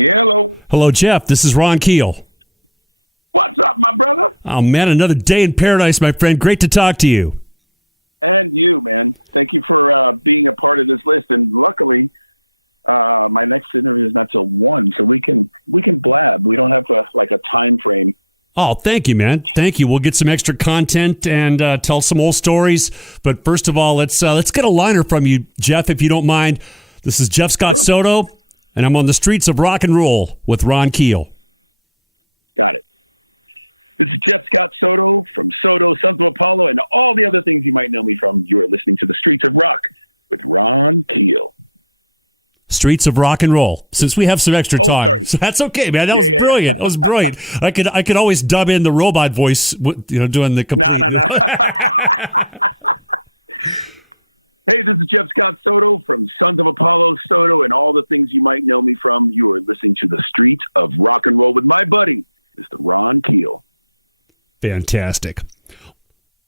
Yeah, hello. Hello, Jeff. This is Ron Keel. What's up, my brother? Oh, man, another day in paradise, my friend. Great to talk to you. And you, man. Thank you for being a part of this list. And luckily, my next interview is not till 1, so we can blab. We don't have a time frame. Oh, thank you, man. Thank you. We'll get some extra content and tell some old stories. But first of all, let's get a liner from you, Jeff, if you don't mind. This is Jeff Scott Soto, and I'm on the streets of rock and roll with Ron Keel. Got it. This is Jeff Scott Soto from Soto, Sons of Apollo, and all the other things you might know me from. You are listening to The Streets of Rock with Ron Keel. Streets of rock and roll. Since we have some extra time, sorry. So that's okay, man. That was brilliant. That was brilliant. I could always dub in the robot voice, doing the computer. No. Hey, this is Jeff Scott Soto from Sons of Apollo, Soto, and all the things you might know me from. You are listening to The Streets of Rock and Roll with my buddy, Mr. Ron Keel. Fantastic.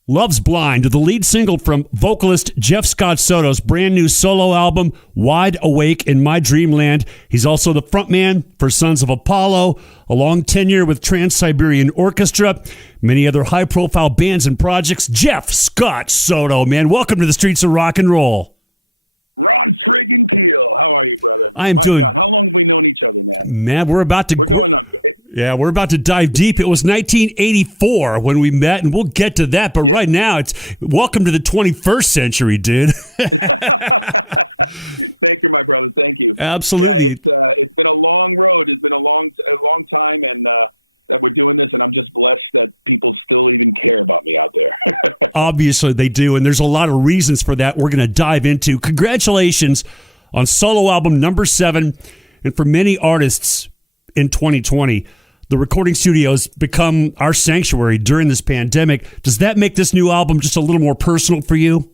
Love's Blind, the lead single from vocalist Jeff Scott Soto's brand new solo album, Wide Awake in My Dreamland. He's also the frontman for Sons of Apollo, a long tenure with Trans-Siberian Orchestra, many other high-profile bands and projects. Jeff Scott Soto, man, welcome to the Streets of Rock and Roll. Ron friggin' Keel, how are you, brother? I'm My doing. God, how long have we known each other, man? Man, we're going up. Yeah, we're about to dive deep. It was 1984 when we met, and we'll get to that. But right now, it's welcome to the 21st century, dude. Thank you, my brother. Thank you. Absolutely. Yeah, it's been a long road. It's been a long time, and that we're doing this, and I'm just blessed that people still even care about me out there. Obviously, they do, and there's a lot of reasons for that we're going to dive into. Congratulations on solo album number 7, and for many artists in 2020, the recording studios become our sanctuary during this pandemic. Does that make this new album just a little more personal for you?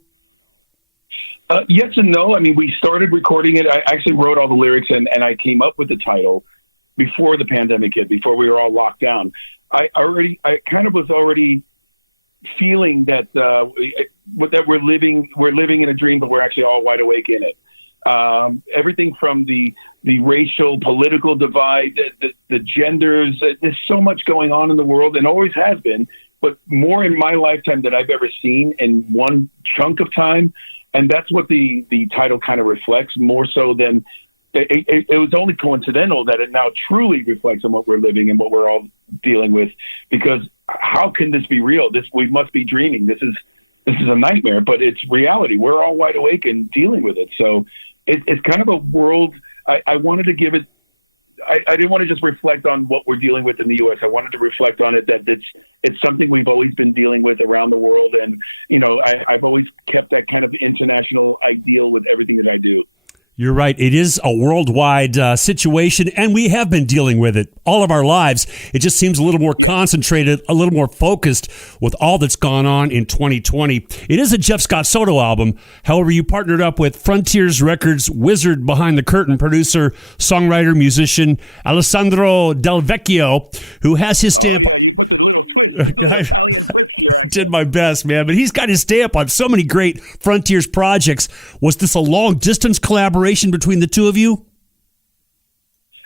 Yes and no. I mean, we started recording it. I actually wrote all the lyrics, and I came up with the title before the pandemic hit, before we were all locked down. I kind of was already feeling that that we're living in a dream, but we're actually all wide awake in it. Everything from the racial, political divide, the genders, there's so much going on in the world, and always has been, but more in my lifetime than I've ever seen in one chunk of time. And that's what the title kind of reflects, more so than it was only coincidental that it now truly reflects on what we're living and what we're all dealing with. Because how can this be real? We must be dreaming. This is a nightmare, but it's reality. We're all wide awake and dealing with it. So it's kind of a world. I wanted to give it. I didn't want to just reflect on what we're dealing with in the U.S. I wanted to reflect on it that it's something we've always been dealing with around the world, and I've always kept that kind of international ideal with everything that I do. You're right. It is a worldwide situation, and we have been dealing with it all of our lives. It just seems a little more concentrated, a little more focused with all that's gone on in 2020. It is a Jeff Scott Soto album. However, you partnered up with Frontiers Records wizard behind the curtain, producer, songwriter, musician, Alessandro Del Vecchio, who has his stamp. Oh, yeah, you put the little twist, the little Italian twist to your accent. I did my best, man. But he's got his stamp on so many great Frontiers projects. Was this a long-distance collaboration between the two of you?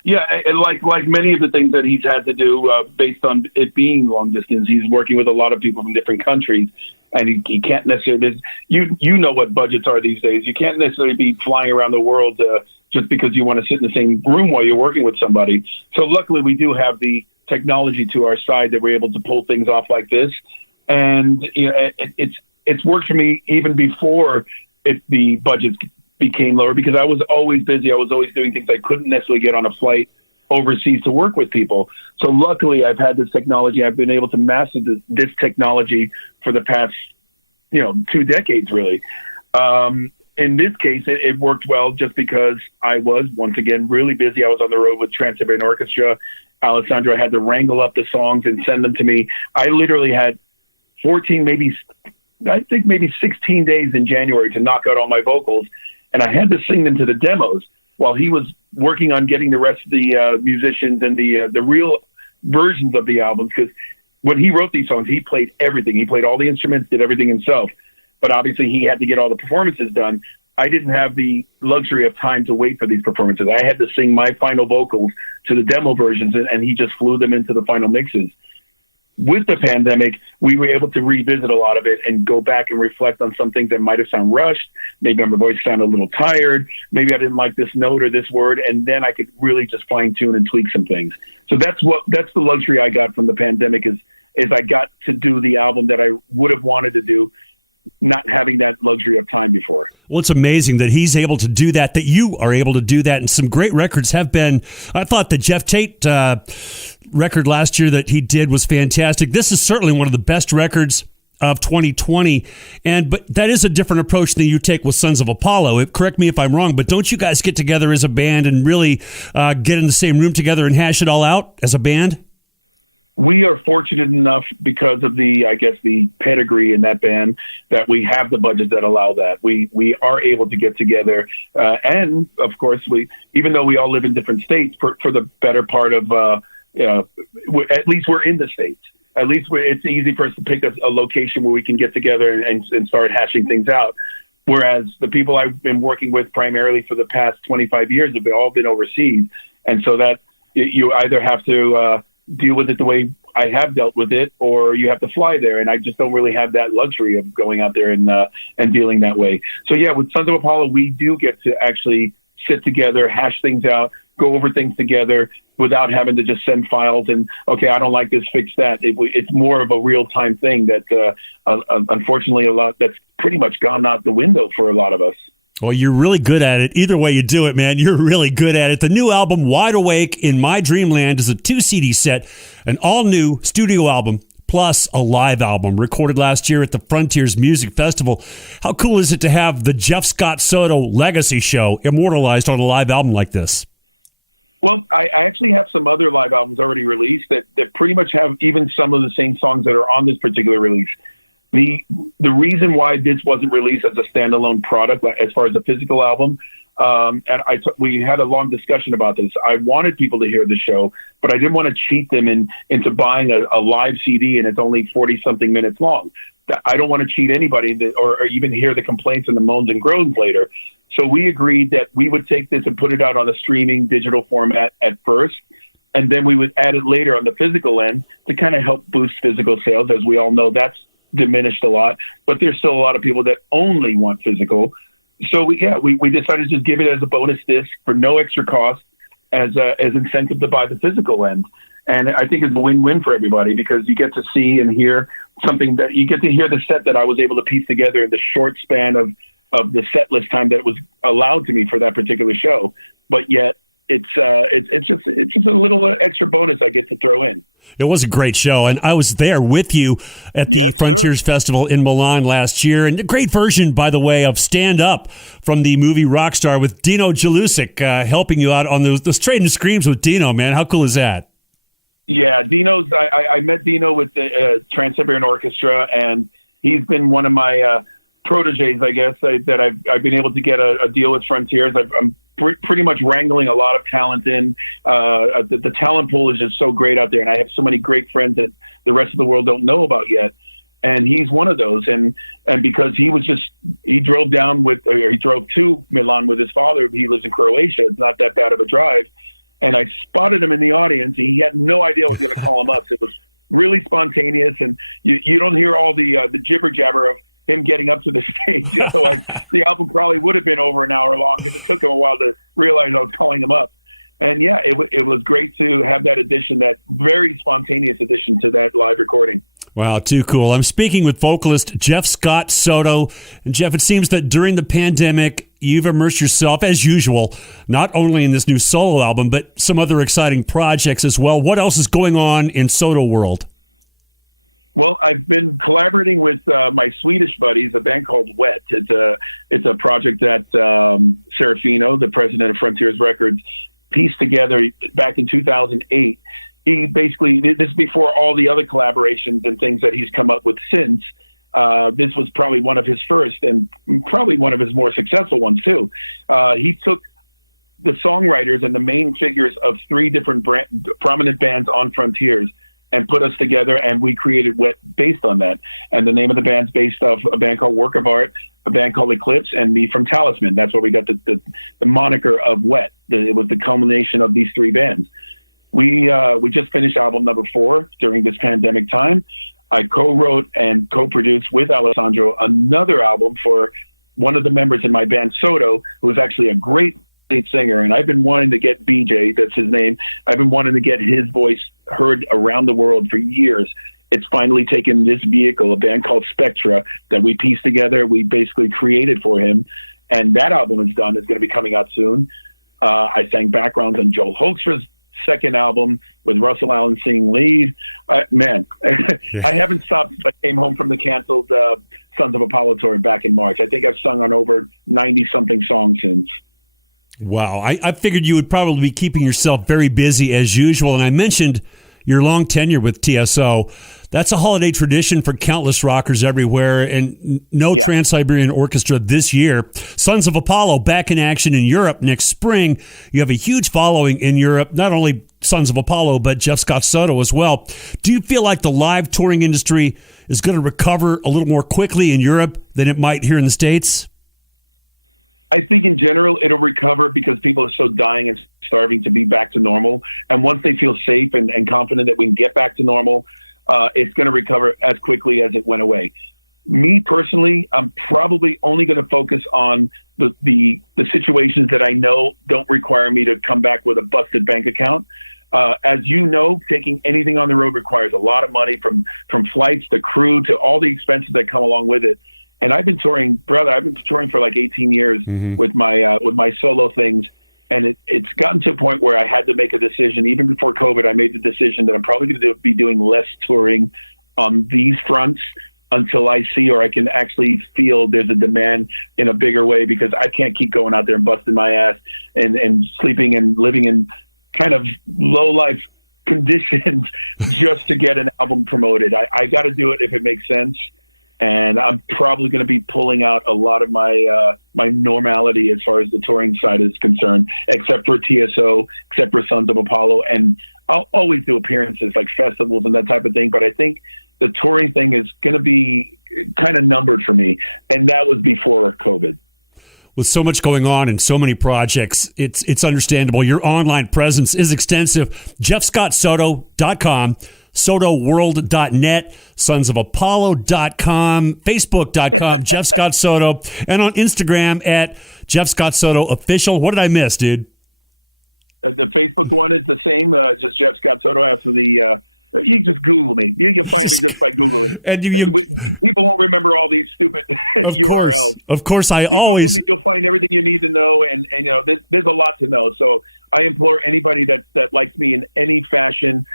Yeah, and like many of the things that he's had to do based on it being long distance, he's working with a lot of people from different countries, and he can't necessarily. You know what budgets are these days. You can't necessarily be flying around the world just because you want to sit in the same room while you're working with somebody. So luckily, we do have the technology to our side that we're able to pull things off like this, and it's worked for me even before the budgets became lower, because I was always busy. I was always doing things I couldn't necessarily get on a flight overseas to work with people. So luckily I've had this technology. I've been able to master this technology for the past, 2 decades, really. In this case, it worked well just because I was, once again, really busy. I was on the road with Trans-Siberian Orchestra. Alessandro had to wrangle up the songs and send them to me. I literally had 14, maybe 16 days in January to knock out all my vocals. And I had to sing them to the demos while he was working on getting the rest of the musicians and the real versions of the albums. Because when he wrote these songs, he played everything. He played all the instruments, did everything himself. But obviously he had to get all the performances done. I didn't have the luxury of time to wait for these performances. I had to sing my final vocals to the demo versions, and he just flew them into the final mixes. With the pandemic, we were able to revisit a lot of it and go back and reflect on some things that might have sounded rushed. Maybe my voice sounded a little tired. Maybe I didn't like this note or this word. And then I could really just fine tune and tweak some things. So that's the luxury I got from the pandemic is I got to do the album that I would have wanted to do, not having that luxury of time before. Well, it's amazing that he's able to do that you are able to do that. And some great records have been, I thought the Jeff Tate record last year that he did was fantastic. This is certainly one of the best records of 2020. But that is a different approach than you take with Sons of Apollo. Correct me if I'm wrong, but don't you guys get together as a band and really get in the same room together and hash it all out as a band? We are fortunate enough because of the pedigree in that band that we have the budget that allow that. We are able to get together. And of course, even though we all live in different states for the better part of, at least we're in the States. At least it's easy for us to pick a location where we can get together and start hashing things out. Whereas the people I've been working with primarily for the past 25 years have all been overseas. And so that you either have to deal with it the way I have dealt with it, or you have to fly there. And I just don't really have that luxury of going out there and dealing that way. So yeah, with Sons of Apollo, we do get to actually sit together, hash things out, go over things together without having to just send files and, okay, I don't like this, fix that. It's more of a real-time thing that, unfortunately, that's pretty much gone out the window for a lot of us. Well, you're really good at it. Either way you do it, man, you're really good at it. The new album, Wide Awake in My Dreamland, is a 2-CD set, an all-new studio album, plus a live album recorded last year at the Frontiers Music Festival. How cool is it to have the Jeff Scott Soto legacy show immortalized on a live album like this? Well, I actually have some other live albums already released that pretty much have even some of the same songs that are on this particular release. The reason why this wasn't released as a standalone product, as far as a physical album, we had a long discussion about this. I wanted people to hear the show, but I didn't want to cheat them into buying a live CD and it's only 40-something minutes long. I don't want to cheat anybody or even hear the complaints and the moans and groans later. So we agreed that we would take this and put it out on a streaming digital format at first, and then we would add it later on the physical end to kind of help boost physical sales. As we all know, that's diminished a lot, but there's still a lot of people that only want physical. So we decided to just give it as a bonus disc for no extra cost as incentive to buy the physical end. And I think it's a win-win for everybody because you get to see and hear something that you get to hear the set that I was able to piece together in the short span of the set list time that was allowed to me for that particular show. But yet it's just a little extra bonus I get to throw in. It was a great show, and I was there with you at the Frontiers Festival in Milan last year. And a great version, by the way, of Stand Up from the movie Rockstar with Dino Jalusic helping you out on those Trading Screams with Dino, man. How cool is that? Yeah, Dino's. I met Dino with the Trans-Siberian Orchestra, and he's been one of my proteges, I guess, that I've been able to get a deal with Frontiers. I'm pretty much wrangling a lot of talent in. The talent pool is just so great out there, and I have so many great friends that the rest of the world don't know about yet. And he's one of those. And because he drove to Milan with his father. He lives in Croatia. It's not that bad of a drive. And I spotted him in the audience. He had no idea I was going to call him up. So it was really spontaneous, and you don't hear all the jibber jabber of him getting up to the stage. Otherwise, the album probably would have been over an hour long because it took him a while to realize I was calling him up. And yeah, it was great to have that addition, that very spontaneous addition to that live recording. Wow, too cool. I'm speaking with vocalist Jeff Scott Soto. And Jeff, it seems that during the pandemic, you've immersed yourself, as usual, not only in this new solo album, but some other exciting projects as well. What else is going on in Soto world? Well, I've been collaborating with my Swedish buddies, a band called W.E.T. It's a project that Serafino, the president of Frontiers Records, pieced together back in 2008. He basically, this is before all the other collaborations and things that he's come up with since. This was probably one of his first and probably one of his more successful ones too. He took the songwriters and the main figures of three different prominent bands on Frontiers and put us together, and we created W.E.T. based on that. And the name of the band's based off a band called Work of Art, a band called Eclipse, and me from Talisman. That's where we got the moniker of W.E.T. It was the culmination of these three bands. We just finished album number 4 during this pandemic time. I co-wrote and co-produced with Alessandro another album for one of the members in my band, Soto, who is actually a great lead singer. And I've been wanting to get BJ, that's his name. I've been wanting to get his voice heard around the world for years. It's finally taken this vehicle, a band called Spectra, that we pieced together. We basically created for him. And that album is done. It's going to be coming out soon. I sang backgrounds on Joel Hoekstra's second album with Russell Allen singing lead. Man, I haven't stopped since I came home from the canceled Sons of Apollo tour back in March. I think I've sung on over 90-something songs since. Wow. I figured you would probably be keeping yourself very busy as usual. And I mentioned your long tenure with TSO. That's a holiday tradition for countless rockers everywhere, and no Trans-Siberian Orchestra this year. Sons of Apollo back in action in Europe next spring. You have a huge following in Europe, not only Sons of Apollo, but Jeff Scott Soto as well. Do you feel like the live touring industry is going to recover a little more quickly in Europe than it might here in the States? I think in general it'll recover because people are so dying and starving to be back to normal. And once they feel safe and confident that we can get back to normal, it's going to recover as quickly as it went away. Me personally, I'm probably only going to focus on the situations that I know don't require me to come back with a busted bank account. As you know, taking anything on the road requires a lot of money, from flights to crew to all the expenses that come along with it. And I've been touring, brother. I've been touring for like 18 years with my solo things. And it's gotten to a point where I had to make a decision. Even before COVID, I made the decision that I'm probably going to be doing less touring on these fronts until I see or I can actually feel there's a demand in a bigger way, because I can't keep going out there and busting my ass and sleeping and living in kind of low life conditions just to get an album promoted. I got to do it if it makes sense. And I'm probably going to be pulling out a lot of my my normality as far as the touring side is concerned, except for TSO, except for Sons of Apollo. And I'll always do appearances like festivals and that type of thing. But I think the touring thing is going to be kind of numbered for me. And that was before COVID. With so much going on and so many projects, it's understandable. Your online presence is extensive. JeffScottSoto.com. SotoWorld.net, sonsofapollo.com, Facebook.com, Jeff Scott Soto, and on Instagram at Jeff Scott Soto Official. What did I miss, dude? The Facebook one is the same, just Jeff Scott Soto after the... you just Google me. You can find me just by Googling it. And people won't remember all these stupid URLs. Of course, you Google me, you'll find everything you need to know, and you know there's a lot to know. So I implore anybody that likes me in any fashion,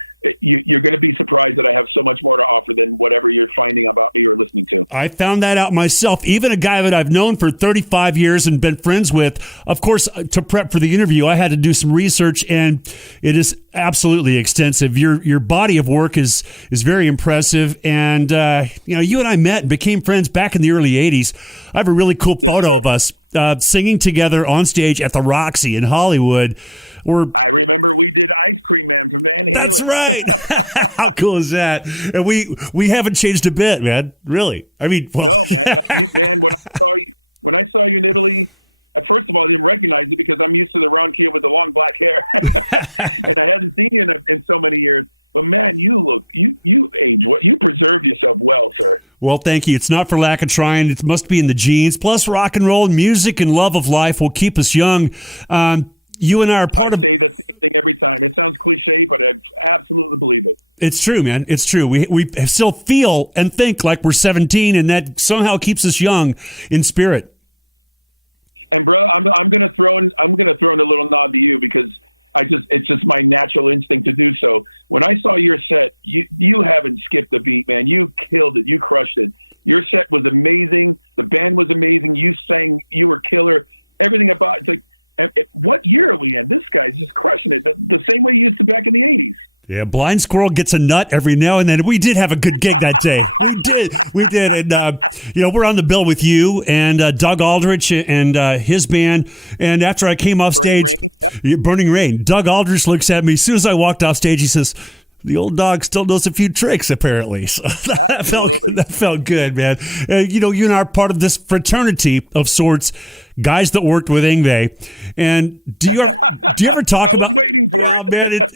you're going to be surprised that I have so much more to offer than whatever you're finding about me or listening to. I found that out myself. Even a guy that I've known for 35 years and been friends with. Of course, to prep for the interview, I had to do some research, and it is absolutely extensive. Your body of work is very impressive, and you and I met and became friends back in the early 80s. I have a really cool photo of us singing together on stage at the Roxy in Hollywood. I remember we did Ice Cream Man from Van Halen. That's right. How cool is that? And we haven't changed a bit, man. Really. I mean, no, man. Man, when I saw you in Italy, first of all, I didn't recognize you because I'm used to the round kid with the long black hair, and I hadn't seen you in so many years. But man, you age. You preserved yourself well, sir. Well, thank you. It's not for lack of trying. It must be in the genes. Plus, rock and roll, music, and love of life will keep us young. You and I are part of... I say the same thing every time. It sounds cliche, but I absolutely believe it. It's true, man. It's true. We still feel and think like we're 17, and that somehow keeps us young in spirit. And bro, I'm going to throw in a little nod to you because it's just my natural instinct to do so. When I saw your set, you haven't skipped a beat, man. You killed it. You crushed it. Your set was amazing. The band was amazing. You sang. You were killer. Everything about it's like. What year are we in? This guy's just crushing it. The same way he used to back in the 80s. Yeah, Blind Squirrel gets a nut every now and then. We did have a good gig that day. We did. And, we're on the bill with you and Doug Aldrich and his band. And after I came off stage, Burning Rain. Doug Aldrich looks at me. As soon as I walked off stage, he says, The old dog still knows a few tricks, apparently. So that felt good, man. You and I are part of this fraternity of sorts, guys that worked with Yngwie. And do you ever talk about? I was waiting for it. Man,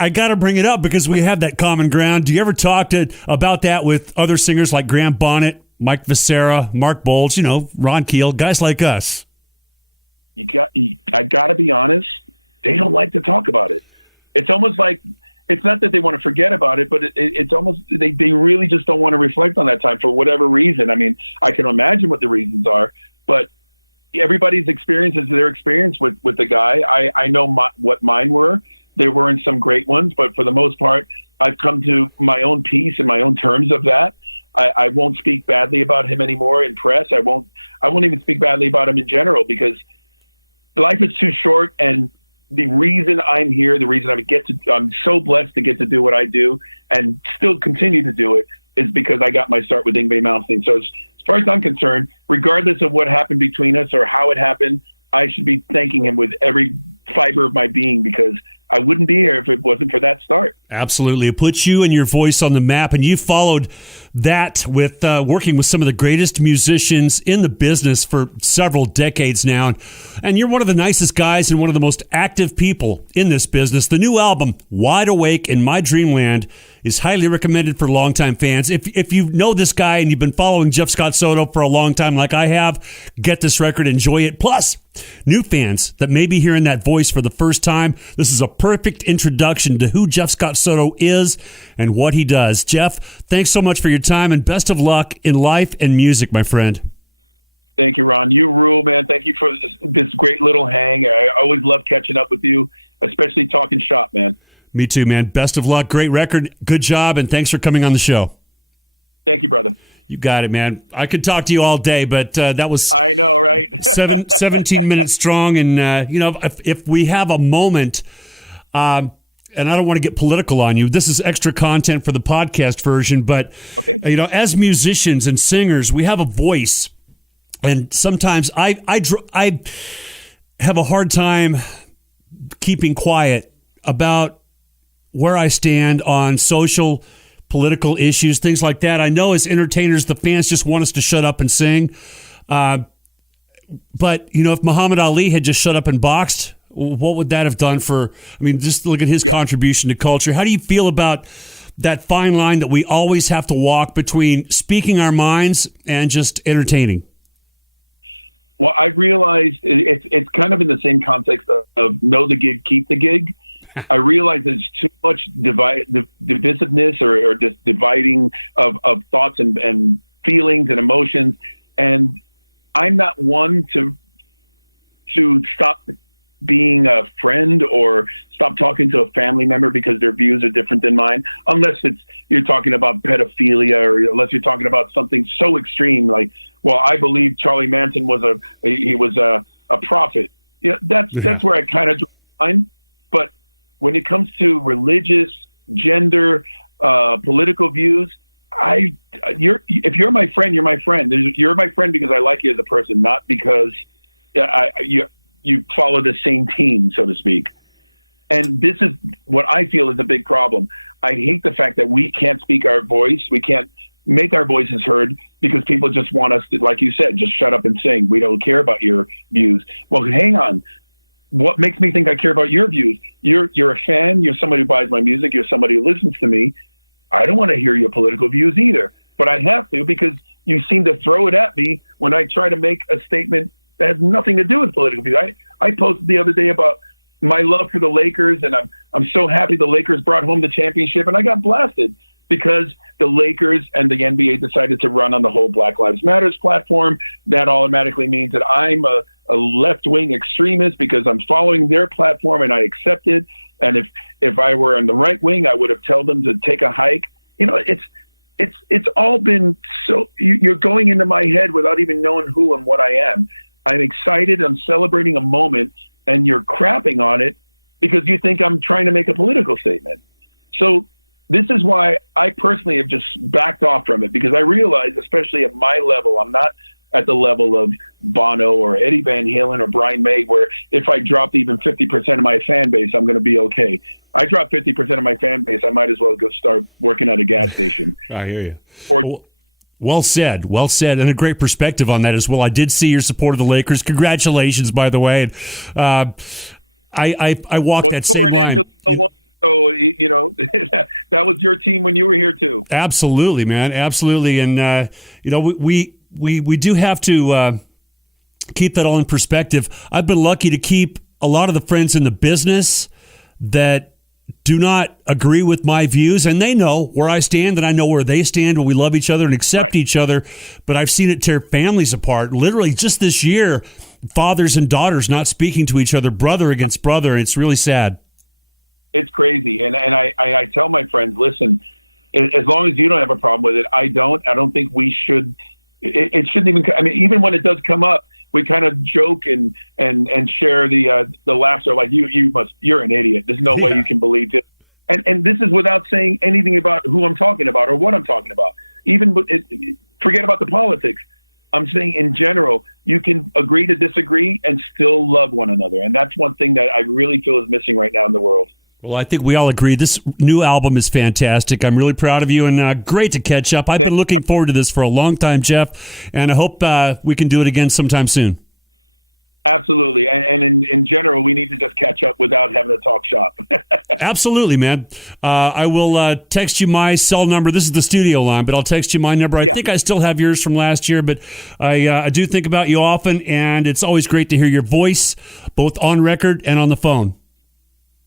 I got to bring it up because we have that common ground. Do you ever talk about that with other singers like Graham Bonnet, Mike Becerra, Mark Bowles, Ron Keel, guys like us? I got to be honest. They don't like to talk about it. It's almost like, it's not that they want to forget about it, but it's almost, they really just don't want to reflect on that time for whatever reason. I mean, I can imagine what the reasons are, but everybody's experience is their experience with the guy. I know what mine were. There weren't some great ones, but for the most part, I've come to my own peace and my own terms of that. I won't speak badly about him anymore in press. I won't even speak badly about him in general, because life is too short, and the reason I'm here, the reason I'm so blessed to get to do what I do and still continue to do it, is because I got my start with Yngwie Malmsteen. So as far as I'm concerned, regardless of what happened between us or how it happened, I should be thanking him with every fiber of my being, because I wouldn't be here if it wasn't for that start. Absolutely. It puts you and your voice on the map, and you followed that with working with some of the greatest musicians in the business for several decades now. And you're one of the nicest guys and one of the most active people in this business. The new album, Wide Awake in My Dreamland, is highly recommended for longtime fans. If you know this guy and you've been following Jeff Scott Soto for a long time like I have, get this record, enjoy it. Plus, new fans that may be hearing that voice for the first time, this is a perfect introduction to who Jeff Scott Soto is and what he does. Jeff, thanks so much for your time, and best of luck in life and music, my friend. Thank you, Ron. You rule, man. Thank you for this great little hang. I always love catching up with you, especially talking shop, man. Me too, man. Best of luck. Great record. Good job, and thanks for coming on the show. Thank you, brother. You got it, man. I could talk to you all day, but that was... I know, right? 17 minutes strong, and, if we have a moment, and I don't want to get political on you, this is extra content for the podcast version, but, okay. As musicians and singers, we have a voice, and sometimes I have a hard time keeping quiet about where I stand on social, political issues, things like that. I know as entertainers, the fans just want us to shut up and sing. But, if Muhammad Ali had just shut up and boxed, what would that have done just look at his contribution to culture. How do you feel about that fine line that we always have to walk between speaking our minds and just entertaining? Well, I realized it's kind of in the same context of know the gig, keep the gig. I realize there's too much divisiveness or just dividing of thoughts and feelings and emotions. And I'm not one to stop being a friend or stop talking to a family member because their views are different than mine, unless you're talking about pedophilia, or unless you're talking about something so extreme like, well, I believe Charlie Manson was a prophet. That's where I kind of draw the line. But when it comes to religious, gender, political views, if you're my friend, you're my friend. You're my friend because I like you as a person, not because you follow the same team, so to speak. And this is what I feel is a big problem. I hate the fact that we can't speak our voice. We can't make our voices heard because people just want us to, like you said, just shut up and sing. We don't care about your views. Well, hang on. What makes me think I care about your views? You're a fan. You're somebody who buys my music. You're somebody who listens to me. I don't want to hear your political views either, but I have to because you seem to throw it at me when I try to make a statement that has nothing to do with political views. I posted the other day about my love for the Lakers, and I'm so happy the Lakers brought home the championship, and I got blasted because the Lakers and the NBA decided to run on the whole Black Lives Matters platform. That automatically means that I'm a left-wing extremist because I'm following their platform and I accept it. And if I were in the right wing, I would have told them to take a hike. It's all been so, you're going into my head without even knowing who and what I am. I'm excited. I'm celebrating a moment and you're crapping on it because you think I'm trying to make a political statement. So this is why I personally have just backed off from it, because I realize, especially at my level, I'm not at the level of Bono or Eddie Van Halen or Brian May, where if I dropped even 50% of my fan base, I'm going to be okay. I drop 50% of my fan base, I might as well go start working at a gas station. I hear you. Well said, and a great perspective on that as well. I did see your support of the Lakers. Congratulations, by the way. I walked that same line. So, that was your team when you were here too. Absolutely, man. Absolutely. And, we do have to keep that all in perspective. I've been lucky to keep a lot of the friends in the business that do not agree with my views, and they know where I stand, and I know where they stand, and we love each other and accept each other. But I've seen it tear families apart. Literally, just this year, fathers and daughters not speaking to each other, brother against brother, and it's really sad. It's crazy, and I tell my friends, listen, as long as you don't have a problem with it, I don't think we should. It shouldn't even. I mean, even when it does come up, we kind of joke and share the laughter, like you're an idiot. There's no way you can believe it. And this is without saying anything about who I'm talking about or what I'm talking about. Forget about the politics. I'm saying in general, you can agree to disagree and still love one another. And that's one thing that I really feel is missing right now in the world. Well, I think we all agree. This new album is fantastic. I'm really proud of you, and great to catch up. I've been looking forward to this for a long time, Jeff, and I hope we can do it again sometime soon. Absolutely. And in general, we need to just catch up without having to talk shop. Absolutely, man. I will text you my cell number. This is the studio line, but I'll text you my number. I think I still have yours from last year, but I do think about you often, and it's always great to hear your voice, both on record and on the phone.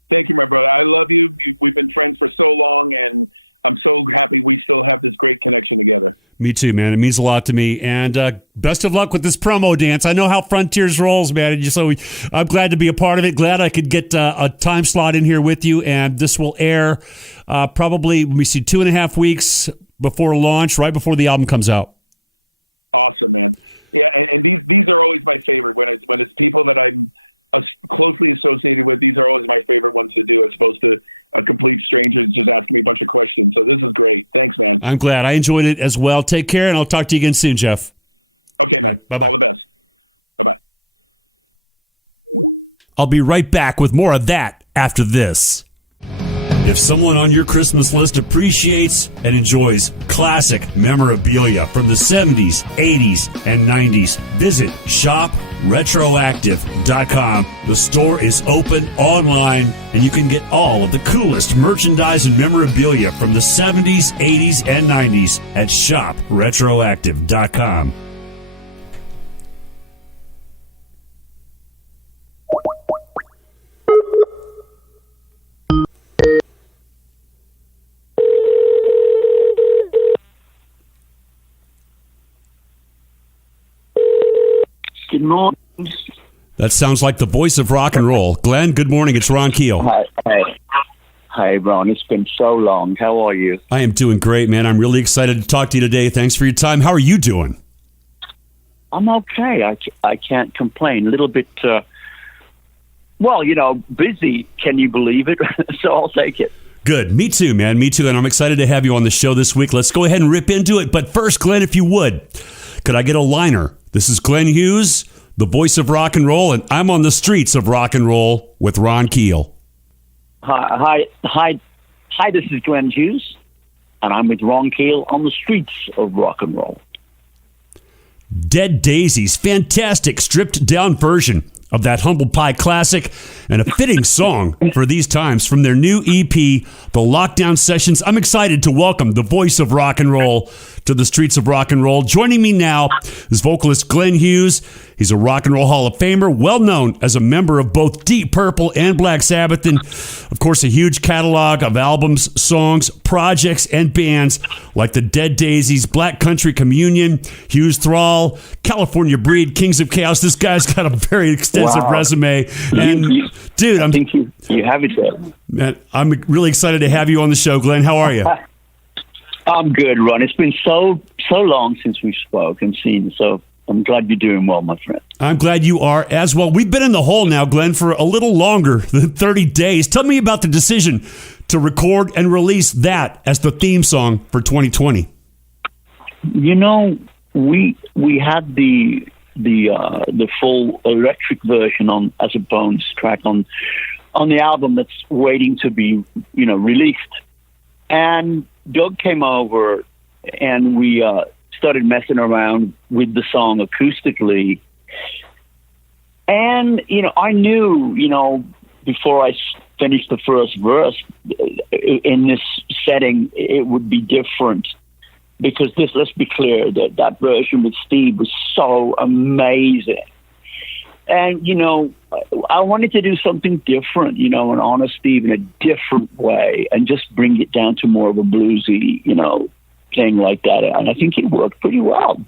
Thank you, my brother. I love you. We've been friends for so long, and I'm so happy we still have this great connection together. Me too, man. It means a lot to me. And best of luck with this promo dance. I know how Frontiers rolls, man. So I'm glad to be a part of it. Glad I could get a time slot in here with you. And this will air probably, 2.5 weeks before launch, right before the album comes out. Awesome, man. Yeah, and these are always my favorite. When it's people that I'm closely associated with, these are always my favorite ones to do, as opposed to a complete stranger just asking me a bunch of questions. So this is great. Thanks, man. I'm glad. I enjoyed it as well. Take care, and I'll talk to you again soon, Jeff. Okay, man. Bye-bye. All the best. Bye-bye. I'll be right back with more of that after this. If someone on your Christmas list appreciates and enjoys classic memorabilia from the 70s, 80s, and 90s, visit shopretroactive.com. The store is open online, and you can get all of the coolest merchandise and memorabilia from the 70s, 80s, and 90s at shopretroactive.com. Good morning. That sounds like the voice of rock and roll. Glenn, good morning. It's Ron Keel. Hi, Ron. It's been so long. How are you? I am doing great, man. I'm really excited to talk to you today. Thanks for your time. How are you doing? I'm okay. I can't complain. A little bit, busy. Can you believe it? So I'll take it. Good. Me too, man. Me too. And I'm excited to have you on the show this week. Let's go ahead and rip into it. But first, Glenn, if you would, could I get a liner? This is Glenn Hughes, the voice of rock and roll, and I'm on the streets of rock and roll with Ron Keel. Hi, this is Glenn Hughes, and I'm with Ron Keel on the streets of rock and roll. Dead Daisies, fantastic stripped-down version of that humble pie classic, and a fitting song for these times from their new EP, The Lockdown Sessions. I'm excited to welcome the voice of rock and roll to the streets of rock and roll. Joining me now is vocalist Glenn Hughes. He's a Rock and Roll Hall of Famer, well known as a member of both Deep Purple and Black Sabbath, and of course a huge catalog of albums, songs, projects, and bands like the Dead Daisies, Black Country Communion, Hughes Thrall, California Breed, Kings of Chaos. This guy's got a very extensive resume. And dude, I think you have it there. Man, I'm really excited to have you on the show, Glenn. How are you? I'm good, Ron. It's been so long since we spoke and seen, so I'm glad you're doing well, my friend. I'm glad you are as well. We've been in the hole now, Glenn, for a little longer than 30 days. Tell me about the decision to record and release that as the theme song for 2020. You know, we we had the full electric version on as a bonus track on the album that's waiting to be released. And Doug came over and we started messing around with the song acoustically. And I knew before I finished the first verse in this setting it would be different. Because let's be clear, that version with Steve was so amazing. And, I wanted to do something different, and honor Steve in a different way and just bring it down to more of a bluesy, thing like that. And I think it worked pretty well.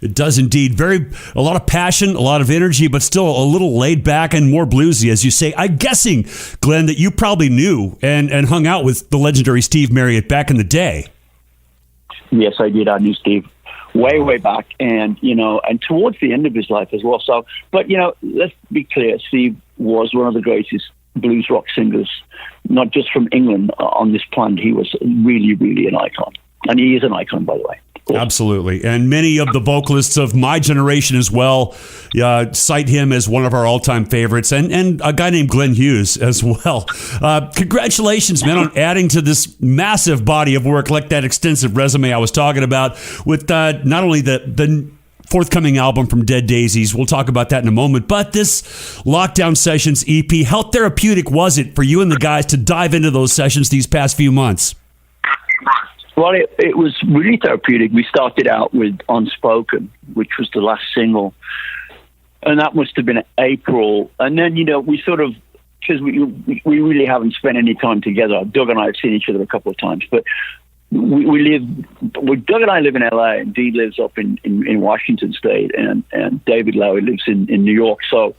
It does indeed. A lot of passion, a lot of energy, but still a little laid back and more bluesy, as you say. I'm guessing, Glenn, that you probably knew and hung out with the legendary Steve Marriott back in the day. Yes, I did. I knew Steve way back, and and towards the end of his life as well. So, but let's be clear: Steve was one of the greatest blues rock singers, not just from England on this planet. He was really, really an icon, and he is an icon, by the way. Absolutely. And many of the vocalists of my generation as well cite him as one of our all-time favorites, and a guy named Glenn Hughes as well. Congratulations, man, on adding to this massive body of work, like that extensive resume I was talking about, with not only the forthcoming album from Dead Daisies, we'll talk about that in a moment, but this Lockdown Sessions EP. How therapeutic was it for you and the guys to dive into those sessions these past few months? Well, it was really therapeutic. We started out with Unspoken, which was the last single, and that must have been April. And then, we sort of, because we really haven't spent any time together. Doug and I have seen each other a couple of times, but Doug and I live in LA, and Dee lives up in Washington State, and David Lowe lives in New York. So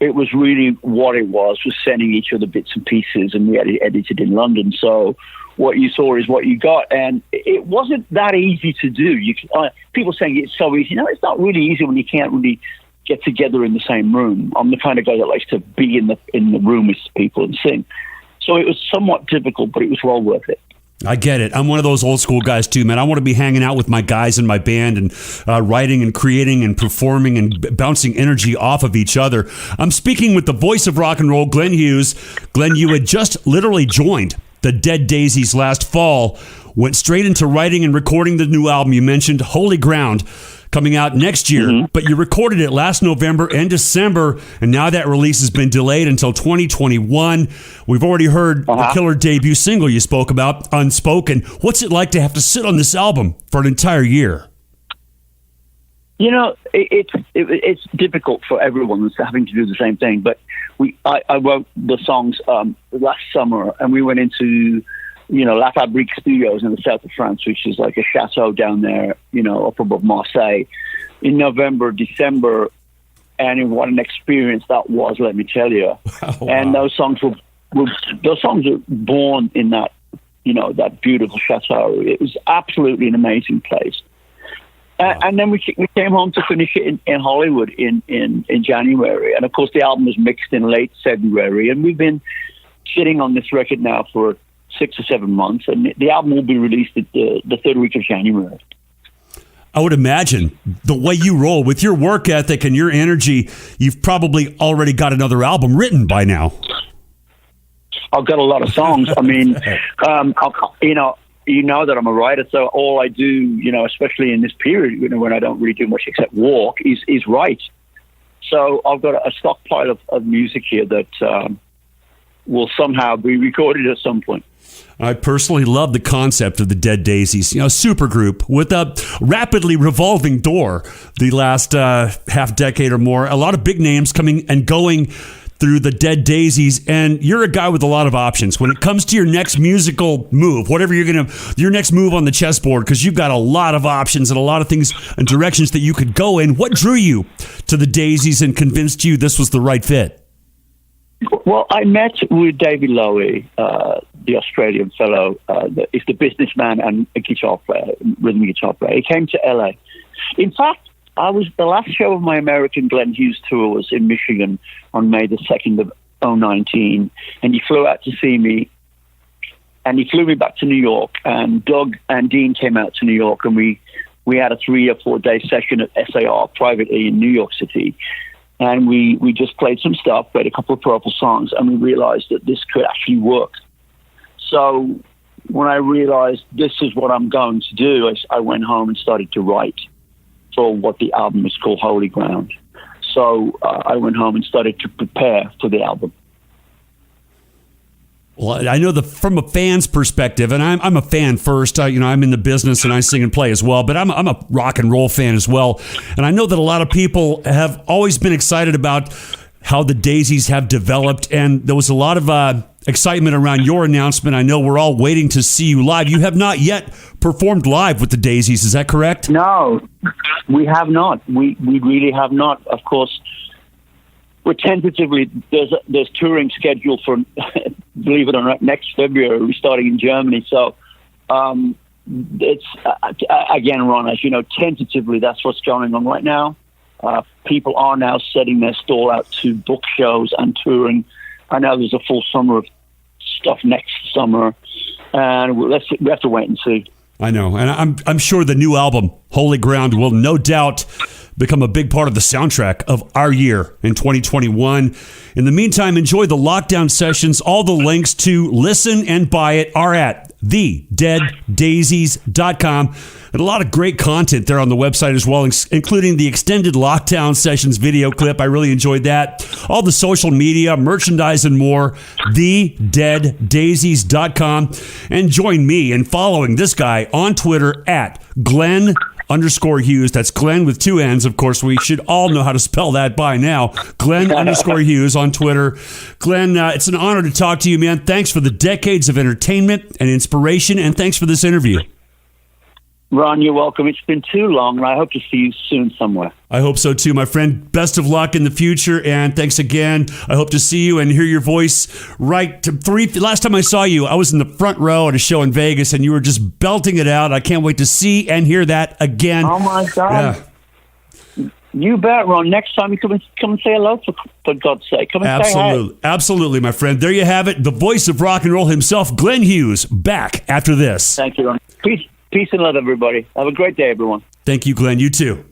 it was really what it was sending each other bits and pieces, and we had it edited in London. So what you saw is what you got, and it wasn't that easy to do. People saying it's so easy. No, it's not really easy when you can't really get together in the same room. I'm the kind of guy that likes to be in the room with people and sing. So it was somewhat difficult, but it was well worth it. I get it. I'm one of those old school guys too, man. I want to be hanging out with my guys in my band and writing and creating and performing and bouncing energy off of each other. I'm speaking with the voice of rock and roll, Glenn Hughes. Glenn, you had just literally joined the Dead Daisies last fall, went straight into writing and recording the new album you mentioned, Holy Ground, coming out next year. Mm-hmm. But you recorded it last November and December, and now that release has been delayed until 2021. We've already heard the killer debut single you spoke about, Unspoken. What's it like to have to sit on this album for an entire year? It's difficult for everyone that's having to do the same thing. But I wrote the songs last summer, and we went into La Fabrique Studios in the south of France, which is like a chateau down there, up above Marseille, in November, December, and what an experience that was, let me tell you. Oh, wow. And those songs were born in that, that beautiful chateau. It was absolutely an amazing place. Wow. And then we came home to finish it in Hollywood in January. And, of course, the album was mixed in late February. And we've been sitting on this record now for 6 or 7 months. And the album will be released at the third week of January. I would imagine the way you roll with your work ethic and your energy, you've probably already got another album written by now. I've got a lot of songs. I mean, you know that I'm a writer, so all I do, especially in this period, when I don't really do much except walk, is write. So I've got a stockpile of music here that will somehow be recorded at some point. I personally love the concept of the Dead Daisies, supergroup with a rapidly revolving door the last half decade or more. A lot of big names coming and going through the Dead Daisies, and you're a guy with a lot of options when it comes to your next musical move, whatever your next move on the chessboard, because you've got a lot of options and a lot of things and directions that you could go in. What drew you to the Daisies and convinced you this was the right fit? Well, I met with David Lowe, the Australian fellow, is the businessman and a guitar player, rhythm guitar player. He came to LA. In fact, the last show of my American Glenn Hughes tour was in Michigan on May the 2nd of 2019, and he flew out to see me, and he flew me back to New York, and Doug and Dean came out to New York, and we we had a 3 or 4 day session at SAR privately in New York City. And we just played some stuff, played a couple of Purple songs, and we realized that this could actually work. So when I realized this is what I'm going to do, I went home and started to write for what the album is called, Holy Ground. So I went home and started to prepare for the album. Well, I know from a fan's perspective, and I'm a fan first. I'm in the business and I sing and play as well, but I'm a rock and roll fan as well. And I know that a lot of people have always been excited about how the Daisies have developed, and there was a lot of excitement around your announcement. I know we're all waiting to see you live. You have not yet performed live with the Daisies, is that correct? No, we have not. We really have not. Of course, we're tentatively, there's touring scheduled for, believe it or not, next February. We're starting in Germany. So it's, again, Ron, as you know, tentatively, that's what's going on right now. People are now setting their stall out to book shows and touring. I know there's a full summer of stuff next summer, and we have to wait and see. I know, and I'm sure the new album, Holy Ground, will no doubt become a big part of the soundtrack of our year in 2021. In the meantime, enjoy the lockdown sessions. All the links to listen and buy it are at thedeaddaisies.com. And a lot of great content there on the website as well, including the extended lockdown sessions video clip. I really enjoyed that. All the social media, merchandise, and more. thedeaddaisies.com. And join me in following this guy on Twitter at Glenn_Hughes. That's Glenn with 2 N's. Of course, we should all know how to spell that by now. Glenn_Hughes on Twitter. Glenn, it's an honor to talk to you, man. Thanks for the decades of entertainment and inspiration, and thanks for this interview. Ron, you're welcome. It's been too long, and I hope to see you soon somewhere. I hope so too, my friend. Best of luck in the future, and thanks again. I hope to see you and hear your voice last time I saw you, I was in the front row at a show in Vegas, and you were just belting it out. I can't wait to see and hear that again. Oh, my God. Yeah. You bet, Ron. Next time you come and say hello, for God's sake. Come and say hi. Absolutely, my friend. There you have it. The voice of rock and roll himself, Glenn Hughes, back after this. Thank you, Ron. Peace and love, everybody. Have a great day, everyone. Thank you, Glenn. You too.